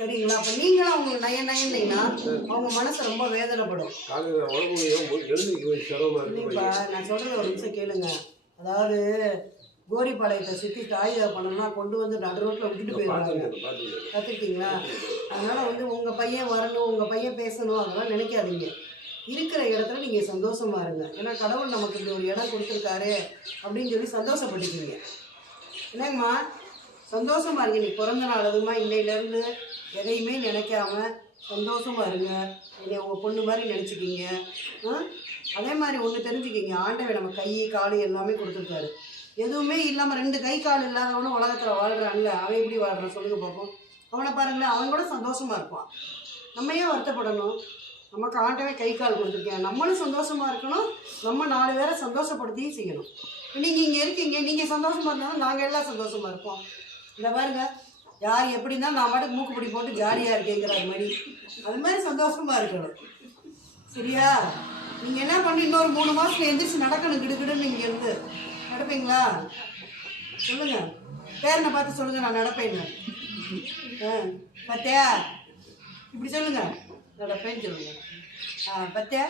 சரிங்களா? அப்போ நீங்களும் அவங்களுக்கு நய நயன்னீங்கன்னா அவங்க மனசு ரொம்ப வேதனைப்படும். இல்லைப்பா நான் சொல்றது ஒரு நிமிஷம் கேளுங்க. அதாவது கோரிப்பாளையத்தை சுற்றி தாய் பண்ணணும்னா கொண்டு வந்து நடு ரோட்டில் விட்டுட்டு போயிடுவாங்க கற்றுக்கிட்டீங்களா அதனால வந்து உங்கள் பையன் வரணும் உங்கள் பையன் பேசணும் அதெல்லாம் நினைக்காதீங்க. இருக்கிற இடத்துல நீங்கள் சந்தோஷமா இருங்க. ஏன்னா கடவுள் நமக்கு இப்படி ஒரு இடம் கொடுத்துருக்காரு அப்படின்னு சொல்லி சந்தோஷப்பட்டுக்கீங்க என்னங்கம்மா சந்தோஷமா இருங்க. நீ பிறந்த நாள் அதுமா இன்னையிலேருந்து எதையுமே நினைக்காம சந்தோஷமா இருங்க. என்னை உங்கள் பொண்ணு மாதிரி நினச்சிக்கிங்க. அதே மாதிரி ஒன்று தெரிஞ்சுக்கிங்க. ஆண்டவை நம்ம கை கால் எல்லாமே கொடுத்துருக்காரு. எதுவுமே இல்லாமல் ரெண்டு கை கால் இல்லாதவனும் உலகத்தில் வாழ்கிறான்ல அவன் எப்படி வாழ்கிறான் சொல்லுங்க பார்ப்போம் அவனை பாருங்களேன் அவன் கூட சந்தோஷமாக இருப்பான். நம்ம ஏன் வருத்தப்படணும். நமக்கு ஆண்டவே கை கால் கொடுத்துருக்கேன். நம்மளும் சந்தோஷமா இருக்கணும். நம்ம நாலு பேரை சந்தோஷப்படுத்தியும் செய்யணும். நீங்கள் இங்கே இருக்கீங்க. நீங்கள் சந்தோஷமாக இருந்தாலும் நாங்கள் எல்லாம் சந்தோஷமாக இருப்போம். இதை பாருங்க. யார் எப்படி இருந்தாலும் நான் பாட்டுக்கு மூக்குப்பிடி போட்டு ஜாலியாக இருக்கேங்கிற மாதிரி அது மாதிரி சந்தோஷமாக இருக்கணும். சரியா? நீங்கள் என்ன பண்ணி இன்னொரு மூணு மாதத்துல எந்திரிச்சு நடக்கணும் கிடுகிடுன்னு இங்கே இருந்து. நடப்பீங்களா? சொல்லுங்கள் பேரனை பார்த்து சொல்லுங்கள் நான் நடப்பேன் ஆ பத்தியா? இப்படி சொல்லுங்கள் நடப்பேன்னு சொல்லுங்கள் ஆ பத்தியா?